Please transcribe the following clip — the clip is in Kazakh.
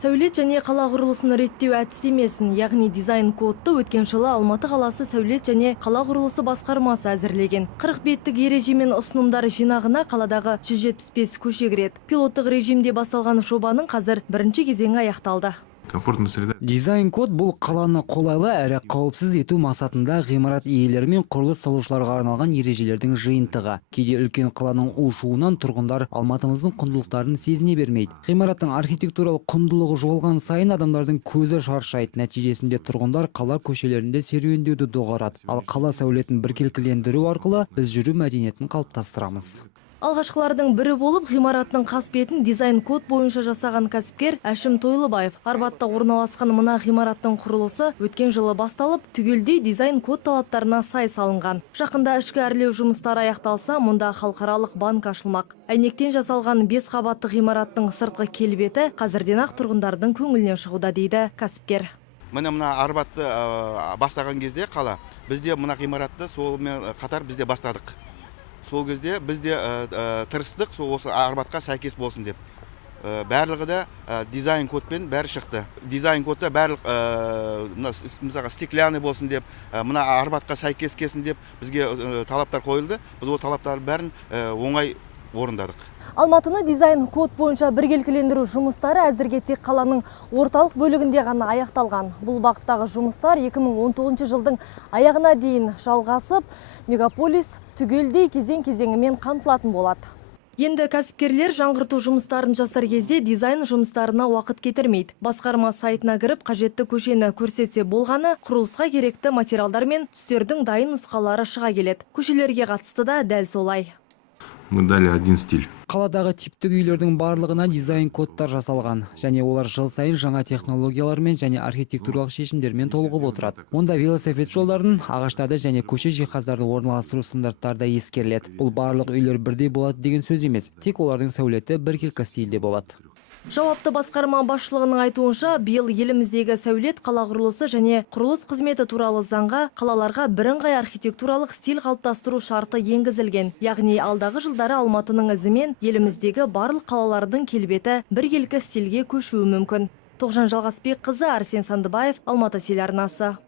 Сәулет және қала құрылысын реттеу әдістемесін, яғни дизайн кодты өткен жылы Алматы қаласы сәулет және қала құрылысы басқармасы әзірлеген. 40 беттік ереже мен ұсынымдар жинағына қаладағы 175 көше кіреді. Пилоттық режимде басталған жобаның қазір бірінші кезеңі аяқталды. Дизайн код бұл қаланы қолайлы әрі қауіпсіз ету мақсатында ғимарат иелері мен құрылыс салушыларға арналған ережелердің жиынтығы. Кейде үлкен қаланың у-шуынан тұрғындар Алматымыздың құндылықтарын сезіне бермейді. Ғимараттың архитектуралық құндылығы жоғалған сайын адамдардың көзі шаршайды. Нәтижесінде тұрғындар қала көшелерінде серуендеуді доғарады. Ал қала сәулетін біркелкілендіру арқылы біз жүру мәдениетін қалыптастырамыз. Алғашқылардың бірі болып ғимараттың қасбетін дизайн код бойынша жасаған кәсіпкер Әшім Тойлыбаев. Арбатта орналасқан мына ғимараттың құрылысы өткен жылы басталып, түгелдей дизайн код талаптарына сай салынған. Жақында ішкі әрлеу жұмыстары аяқталса, мұнда халықаралық банк ашылмақ. Әйнектен жасалған 5 қабатты ғимараттың сыртқы келбеті қазірден-ақ тұрғындардың көңілінен шығуда дейді кәсіпкер. Мына арбатты бастаған кезде қала, бізде мына ғимаратты солмен қатар бізде бастадық. Сол кезде бізде тырыстық, осы арбатқа сәйкес болсын деп. Барлығы да дизайн кодпен бәрі шықты. Дизайн кодта барлық мысалға стекляны болсын деп, мына арбатқа сәйкес келсін деп бізге талаптар қойылды. Біз ол талаптар бәрін оңай орындадық. Алматыны дизайн код бойынша біркелкілендіру жұмыстары әзірге тек қаланың орталық бөлігінде ғана аяқталған. Бұл бағыттағы жұмыстар 2019 жылдың аяғына дейін жалғасып, мегаполис түгелдей кезең-кезеңімен қамтылатын болады. Енді кәсіпкерлер жаңғырту жұмыстарын жасар кезде дизайн жұмыстарына уақыт кетірмейді. Басқарма сайтына кіріп, қажетті көшені көрсетсе болғаны, құрылысқа керекті материалдар мен түстердің дайын нұсқалары шыға келеді. Көшелерге қатысты да дәл солай. Мы дали один стиль. Қаладағы типтік үйлердің барлығына дизайн кодтар жасалған, және олар жыл сайын жаңа технологиялармен және архитектуралық шешімдермен толығып отырады. Онда велосипед жолдарын, ағаштарды және көше жиһаздарды орналастыру стандарттары ескеріледі. Бұл барлық үйлер бірдей болады деген сөз емес, тек олардың сәулеті біркелкі стильде болады. Жауапты басқарма басшылығының айтуынша, биыл еліміздегі сәулет, қала құрылысы және құрылыс қызметі туралы заңға қалаларға бірыңғай архитектуралық стиль қалыптастыру шарты енгізілген. Яғни алдағы жылдары Алматының ізімен еліміздегі барлық қалалардың келбеті біркелкі стильге көшуі мүмкін. Тоғжан Жалғасбекқызы, Арсен Сандыбаев, Алматы телеарнасы.